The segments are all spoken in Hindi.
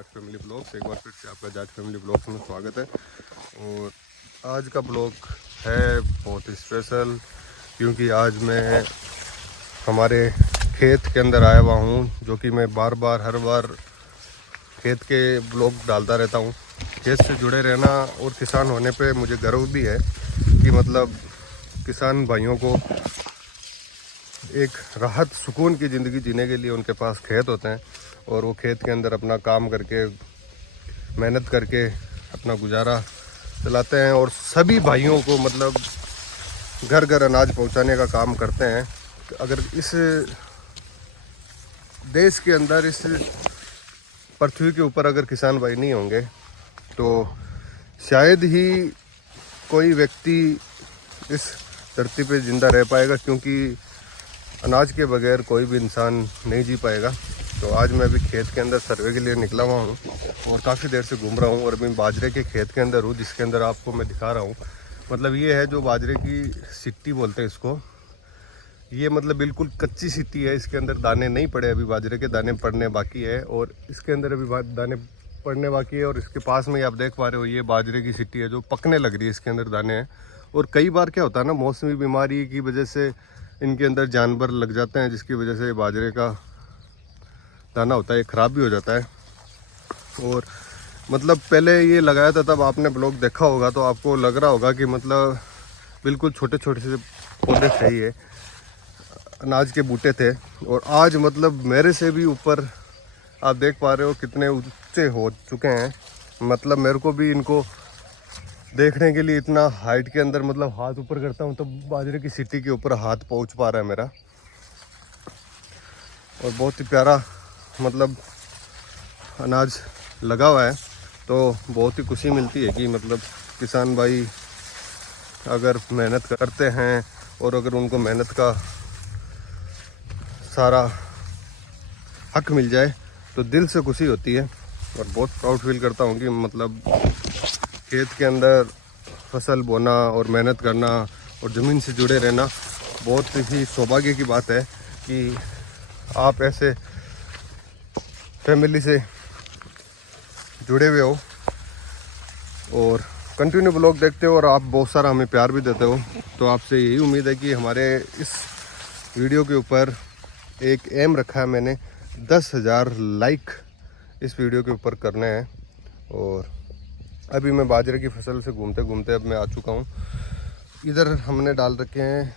Jat family blogs. एक बार फिर से आपका जाट फैमिली ब्लॉग्स में स्वागत है। और आज का ब्लॉग है बहुत ही स्पेशल, क्योंकि आज मैं हमारे खेत के अंदर आया हुआ हूँ, जो कि मैं बार बार हर बार खेत के ब्लॉग डालता रहता हूँ। खेत से जुड़े रहना और किसान होने पे मुझे गर्व भी है कि मतलब किसान भाइयों को एक राहत सुकून की ज़िंदगी जीने के लिए उनके पास खेत होते हैं और वो खेत के अंदर अपना काम करके मेहनत करके अपना गुजारा चलाते हैं और सभी भाइयों को मतलब घर घर अनाज पहुंचाने का काम करते हैं। अगर इस देश के अंदर, इस पृथ्वी के ऊपर अगर किसान भाई नहीं होंगे तो शायद ही कोई व्यक्ति इस धरती पे ज़िंदा रह पाएगा, क्योंकि अनाज के बगैर कोई भी इंसान नहीं जी पाएगा। तो आज मैं अभी खेत के अंदर सर्वे के लिए निकला हुआ हूँ और काफ़ी देर से घूम रहा हूँ और मैं बाजरे के खेत के अंदर हूँ, जिसके अंदर आपको मैं दिखा रहा हूँ। मतलब ये है जो बाजरे की सिट्टी बोलते हैं इसको। ये मतलब बिल्कुल कच्ची सिट्टी है, इसके अंदर दाने नहीं पड़े, अभी बाजरे के दाने पड़ने बाकी है और इसके अंदर अभी दाने पड़ने बाकी है। और इसके पास में आप देख पा रहे हो ये बाजरे की सिट्टी है जो पकने लग रही है, इसके अंदर दाने हैं। और कई बार क्या होता है ना, मौसमी बीमारी की वजह से इनके अंदर जानवर लग जाते हैं, जिसकी वजह से बाजरे का दाना होता है ये ख़राब भी हो जाता है। और मतलब पहले ये लगाया था तब आपने ब्लॉग देखा होगा तो आपको लग रहा होगा कि मतलब बिल्कुल छोटे छोटे से पौधे थे, ये अनाज के बूटे थे। और आज मतलब मेरे से भी ऊपर आप देख पा रहे हो कितने ऊंचे हो चुके हैं। मतलब मेरे को भी इनको देखने के लिए इतना हाइट के अंदर मतलब हाथ ऊपर करता हूँ तो बाजरे की सिट्टी के ऊपर हाथ पहुँच पा रहा है मेरा। और बहुत ही प्यारा मतलब अनाज लगा हुआ है, तो बहुत ही खुशी मिलती है कि मतलब किसान भाई अगर मेहनत करते हैं और अगर उनको मेहनत का सारा हक मिल जाए तो दिल से खुशी होती है। और बहुत प्राउड फील करता हूँ कि मतलब खेत के अंदर फसल बोना और मेहनत करना और ज़मीन से जुड़े रहना बहुत ही सौभाग्य की बात है कि आप ऐसे फैमिली से जुड़े हुए हो और कंटिन्यू ब्लॉग देखते हो और आप बहुत सारा हमें प्यार भी देते हो। तो आपसे यही उम्मीद है कि हमारे इस वीडियो के ऊपर एक एम रखा है मैंने, 10,000 लाइक इस वीडियो के ऊपर करने हैं। और अभी मैं बाजरे की फसल से घूमते घूमते अब मैं आ चुका हूँ। इधर हमने डाल रखे हैं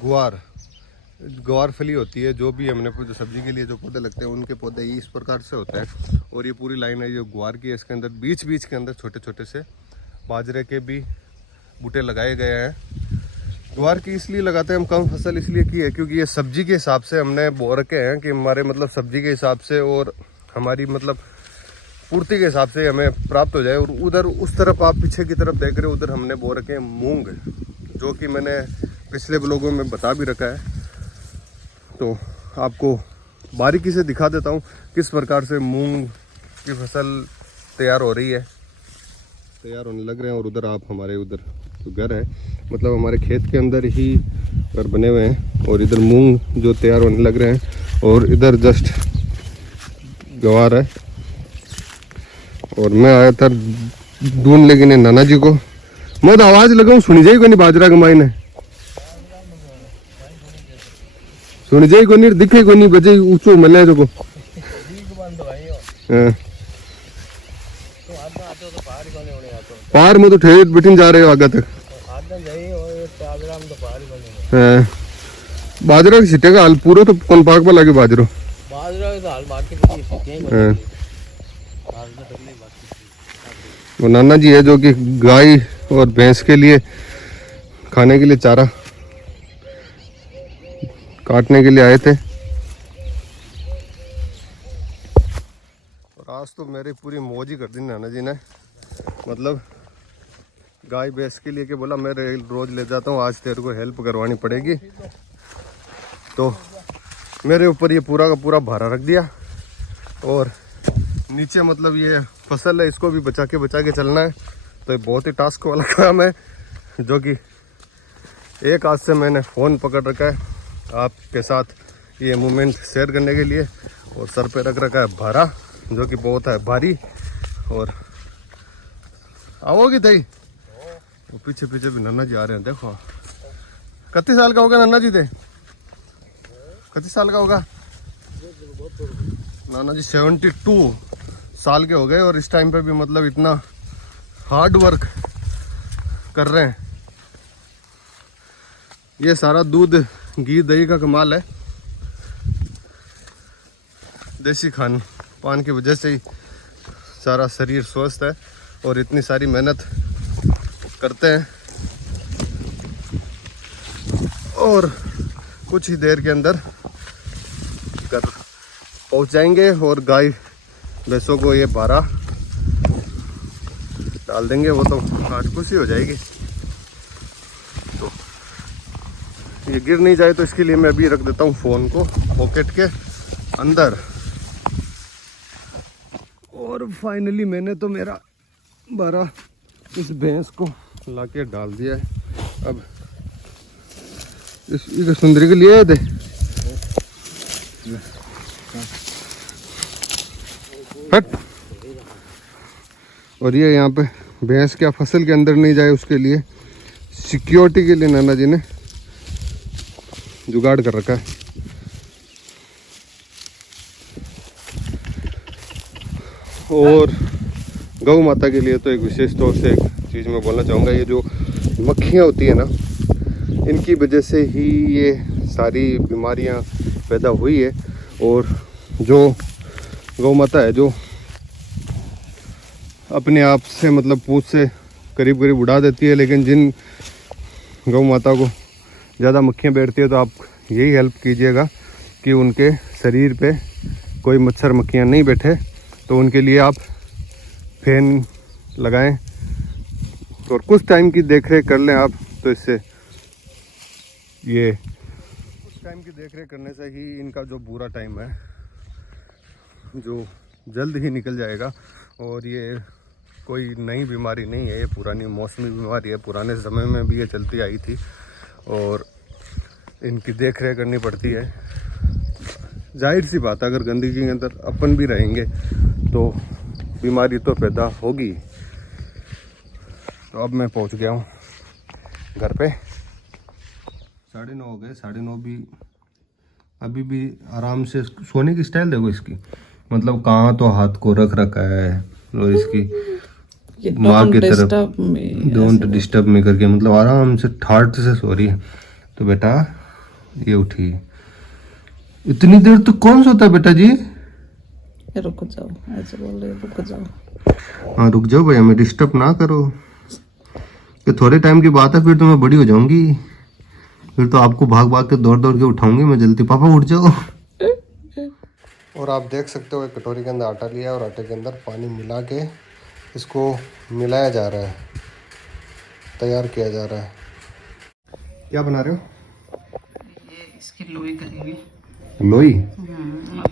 ग्वार फली होती है, जो भी हमने जो सब्जी के लिए जो पौधे लगते हैं उनके पौधे ही इस प्रकार से होते हैं। और ये पूरी लाइन है जो ग्वार की है, इसके अंदर बीच बीच के अंदर छोटे छोटे से बाजरे के भी बूटे लगाए गए हैं। ग्वार की इसलिए लगाते हैं हम, कम फसल इसलिए की है क्योंकि ये सब्जी के हिसाब से हमने बो रखे हैं कि हमारे मतलब सब्जी के हिसाब से और हमारी मतलब पूर्ति के हिसाब से हमें प्राप्त हो जाए। और उधर उस तरफ आप पीछे की तरफ देख रहे हो, उधर हमने बो रखे हैं मूंग, जो कि मैंने पिछले ब्लॉगों में बता भी रखा है। तो आपको बारीकी से दिखा देता हूँ किस प्रकार से मूंग की फसल तैयार हो रही है, तैयार होने लग रहे हैं। और उधर आप हमारे उधर जो घर है, मतलब हमारे खेत के अंदर ही घर बने हुए हैं और इधर मूंग जो तैयार होने लग रहे हैं और इधर जस्ट गवार है। और मैं आया था ढूंढ लेकिन नाना जी को मैं तो आवाज लगाऊं सुनी जाए को नहीं, बाजरा कमाई ने सुनी जाए को नहीं, दिखे को नहीं, बजे ऊंचो मले जो को पहाड़ में तो ठेठ बिठिन जा रहे हो आगे तक। बाजरा की सिटे का हाल पूरा तो कौन पाक लगे बाजरो वो नाना जी है जो कि गाय और भैंस के लिए खाने के लिए चारा काटने के लिए आए थे। और आज तो मेरी पूरी मौज ही कर दी नाना जी ने। मतलब गाय भैंस के लिए के बोला मैं रोज ले जाता हूँ, आज तेरे को हेल्प करवानी पड़ेगी। तो मेरे ऊपर ये पूरा का पूरा भारा रख दिया। और नीचे मतलब ये फसल है, इसको भी बचा के चलना है। तो ये बहुत ही टास्क वाला काम है, जो कि एक हाथ से मैंने फ़ोन पकड़ रखा है आपके साथ ये मोमेंट शेयर करने के लिए और सर पे रख रखा है भारा। जो कि बहुत है भारी। और आओगी थई वो पीछे पीछे भी नन्ना जी आ रहे हैं। देखो कितने साल का होगा नन्ना जी? थे कितने साल का होगा नाना जी? 72 साल के हो गए और इस टाइम पे भी मतलब इतना हार्ड वर्क कर रहे हैं। ये सारा दूध घी दही का कमाल है। देसी खान पान की वजह से ही सारा शरीर स्वस्थ है और इतनी सारी मेहनत करते हैं। और कुछ ही देर के अंदर घर पहुंच जाएंगे और गाय भैंसों को ये बारा डाल देंगे। वो तो काट खुशी हो जाएगी। तो ये गिर नहीं जाए तो इसके लिए मैं अभी रख देता हूँ फ़ोन को पॉकेट के अंदर। और फाइनली मैंने तो मेरा बारा इस भैंस को लाके डाल दिया है। अब इस सुंदरी के लिए थे हट। और ये यहाँ पे भैंस क्या फसल के अंदर नहीं जाए उसके लिए सिक्योरिटी के लिए नाना जी ने जुगाड़ कर रखा है। और गौ माता के लिए तो एक विशेष तौर से एक चीज़ मैं बोलना चाहूँगा। ये जो मक्खियाँ होती है ना, इनकी वजह से ही ये सारी बीमारियाँ पैदा हुई है। और जो गौ माता है जो अपने आप से मतलब पूंछ से करीब करीब उड़ा देती है, लेकिन जिन गौ माता को ज़्यादा मक्खियाँ बैठती है तो आप यही हेल्प कीजिएगा कि उनके शरीर पे कोई मच्छर मक्खियाँ नहीं बैठे। तो उनके लिए आप फैन लगाएं और कुछ टाइम की देखरेख कर लें आप। तो इससे ये कुछ टाइम की देखरेख करने से ही इनका जो बुरा टाइम है जो जल्द ही निकल जाएगा। और ये कोई नई बीमारी नहीं है, ये पुरानी मौसमी बीमारी है। पुराने समय में भी ये चलती आई थी और इनकी देखरेख करनी पड़ती है। जाहिर सी बात है अगर गंदगी के अंदर अपन भी रहेंगे तो बीमारी तो पैदा होगी। तो अब मैं पहुंच गया हूँ घर पे। 9:30 हो गए। 9:30 भी अभी भी आराम से सोने की स्टाइल देखो इसकी। मतलब कहाँ तो हाथ को रख रखा है और इसकी माँ की तरफ डोंट डिस्टर्ब में करके मतलब आराम से ठाट से सो रही है। तो बेटा ये उठी। इतनी देर तो कौन सोता है बेटा जी? रुक जाओ, ऐसे बोल रहे रुक जाओ। हाँ रुक जाओ भैया, मैं डिस्टर्ब ना करो कि थोड़े टाइम की बात है फिर तो मैं बड़ी हो जाऊंगी। फिर तो आपको भाग भाग के दौड़ दौड़ के उठाऊंगी मैं जल्दी। पापा उठ जाओ। और आप देख सकते हो एक कटोरी के अंदर आटा लिया और आटे के अंदर पानी मिला के इसको मिलाया जा रहा है, तैयार किया जा रहा है। क्या बना रहे हो? ये इसकी लोई करेंगे। लोई?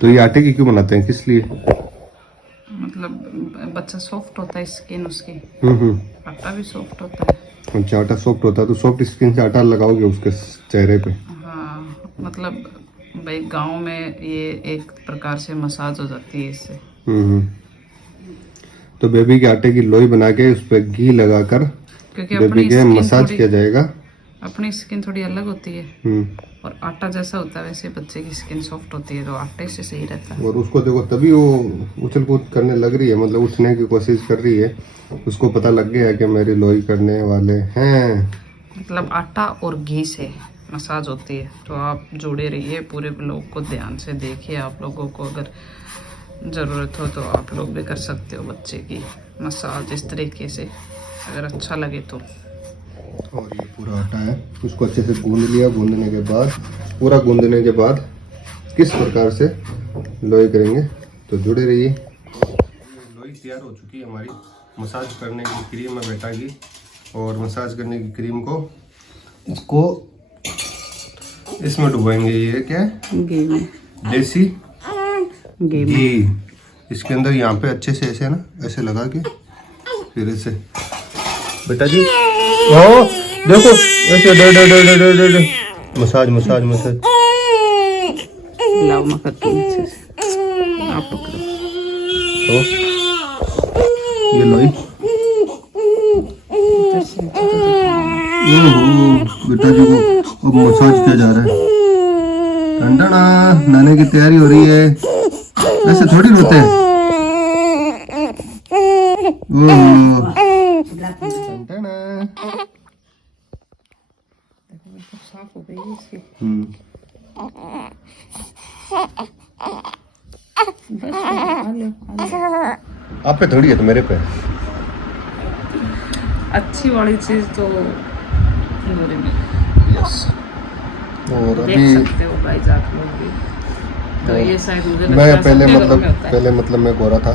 तो ये आटे की क्यों बनाते हैं, किस लिए? मतलब बच्चा सॉफ्ट होता है स्किन उसकी। आटा भी सॉफ्ट होता है। अच्छा आटा सॉफ्ट होता है तो सॉफ्ट स्किन से आटा लगाओगे उसके चेहरे पे? हाँ मतलब भाई गांव में ये एक प्रकार से मसाज हो जाती है इससे। तो बेबी के आटे की लोई बना के उस पर घी लगाकर बेबी के मसाज किया जाएगा। अपनी स्किन थोड़ी अलग होती है और आटा जैसा होता है वैसे बच्चे की स्किन सॉफ्ट होती है तो आटे से सही रहता है। और उसको देखो तभी वो उछल कूद करने लग रही है, मतलब उठने की कोशिश कर रही है। उसको पता लग गया है कि मेरी लोई करने वाले हैं। मतलब आटा और घी से मसाज होती है। तो आप जुड़े रहिए, पूरे ब्लॉग को ध्यान से देखिए। आप लोगों को अगर ज़रूरत हो तो आप लोग भी कर सकते हो बच्चे की मसाज इस तरीके से, अगर अच्छा लगे तो। और ये पूरा आटा है, उसको अच्छे से गूंद लिया। गूंदने के बाद पूरा गूंदने के बाद किस प्रकार से लोई करेंगे तो जुड़े रहिए। लोई तैयार हो चुकी है हमारी। मसाज करने की क्रीम में बैठा की और मसाज करने की क्रीम को इसको इसमें डुबाएंगे। ये क्या है? घी में, देसी घी। इसके अंदर यहाँ पे अच्छे से ऐसे ना ऐसे लगा के फिर ऐसे बेटा जी ओ देखो ऐसे डे मसाज मसाज मसाज। लाओ मैं करती हूँ अच्छे से, आप पकड़ो। तो ये लो बेटा जी को अब मसाज किया जा रहा है। ठंडा नहाने की तैयारी हो रही है। ऐसे थोड़ी रोते हैं। साफ हो गई इसकी। बस आ लो। आप पे थोड़ी है तो मेरे पे। अच्छी वाली चीज तो मेरे में यस। और देख अभी सकते हो गाइस आप लोग भी। तो ये शायद मुझे लगता मैं है पहले सबके घरों मतलब में होता है। मैं गोरा था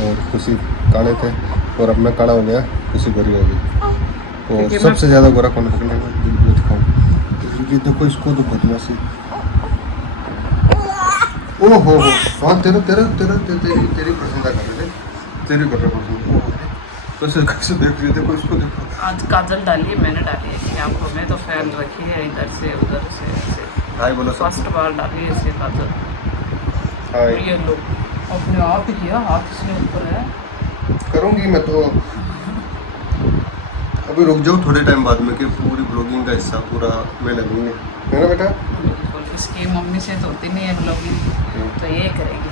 और खुशी काले थे, और अब मैं काला हो गया, खुशी गोरी हो गई। और क्योंकि सबसे ज्यादा गोरा कौन पकड़ने में ये देखो इसको तो बदमाशी। ओहो हाँ तेरी पसंद कर रहे थे, तेरी कर रहे पसंद। कैसे कैसे देख रहे थे, इसको देखो। आज काजल डाली है, मैंने डाली है इसकी आंखों में, तो फैल रखी है इधर से उधर से ऐसे। हाय बोलो सब। फर्स्ट बार डाली है इसके काजल। हाय ये लो अपने आप ही किया, हाथ इसने ऊपर है। करूंगी मैं तो। अभी रुक जाओ थोड़े टाइम बाद में, कि पूरी ब्लॉगिंग का हिस्सा पूरा मैं लगूंगी, है ना बेटा? बिल्कुल, इसकी मम्मी से तो होती नहीं है ब्लॉगिंग, तो ये करेगी।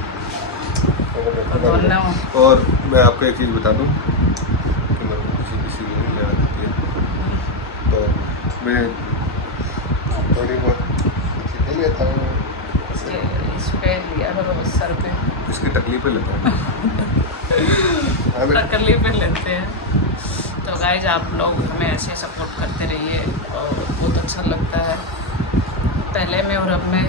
तो दोनों और मैं आपको एक चीज़ बता दूं कि मेरे को किसी को नहीं लेना देती है, तो मैं थोड़ी बहुत ले लेता हूँ। इस पे लिया करो, सर पे इसकी तकलीफ लेता हूँ। हाँ बेटा। तकलीफ लेते हैं। तो गाइज आप लोग हमें ऐसे सपोर्ट करते रहिए, और बहुत अच्छा लगता है। पहले में और अब में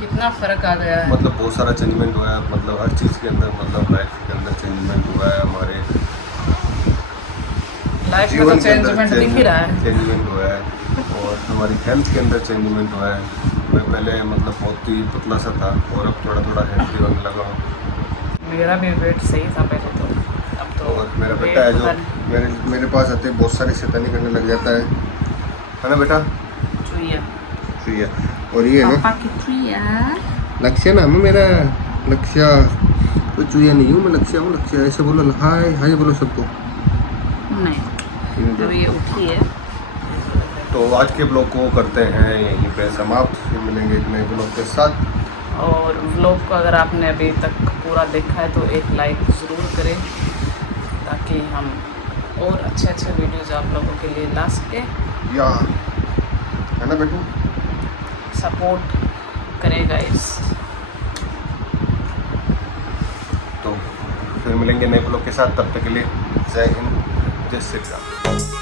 कितना फ़र्क आ गया है। मतलब बहुत सारा चेंजमेंट हुआ है, मतलब हर चीज़ के अंदर, मतलब लाइफ के अंदर चेंजमेंट हुआ है, हमारे लाइफ में तो जीवन के अंदर चेंजमेंट दिख ही रहा है। चेंजमेंट हुआ है, और हमारी हेल्थ के अंदर चेंजमेंट हुआ है। मैं पहले मतलब बहुत ही पतला सा था, और अब थोड़ा थोड़ा हेल्थी होने लगा हूँ। मेरा भी वेट सही था पहले तो, अब तो और मेरा बेटा है जो मेरे पास आते बहुत सारी शैतानी करने लग जाता है ना बेटा? चुईया। चुईया। और ये है ना पापा की चुईया। लक्ष्य नाम है मेरा, लक्ष्य। कोई चुईया नहीं हूँ मैं, लक्ष्य हूँ। लक्ष्य ऐसे बोलो, हाय हाय बोलो सबको। नहीं, तो ये उठी है। तो आज के ब्लॉग को करते हैं यहीं पे समाप्त, फिर मिलेंगे एक नए ब्लॉग के साथ। और व्लॉग को अगर आपने अभी तक पूरा देखा है तो एक लाइक ज़रूर करें, ताकि हम और अच्छे अच्छे वीडियोज़ आप लोगों के लिए ला सकें। या है ना बेटू? सपोर्ट करेगा इस। तो फिर मिलेंगे नए ब्लॉग के साथ, तब तक के लिए जय हिंद, जय श्री राम।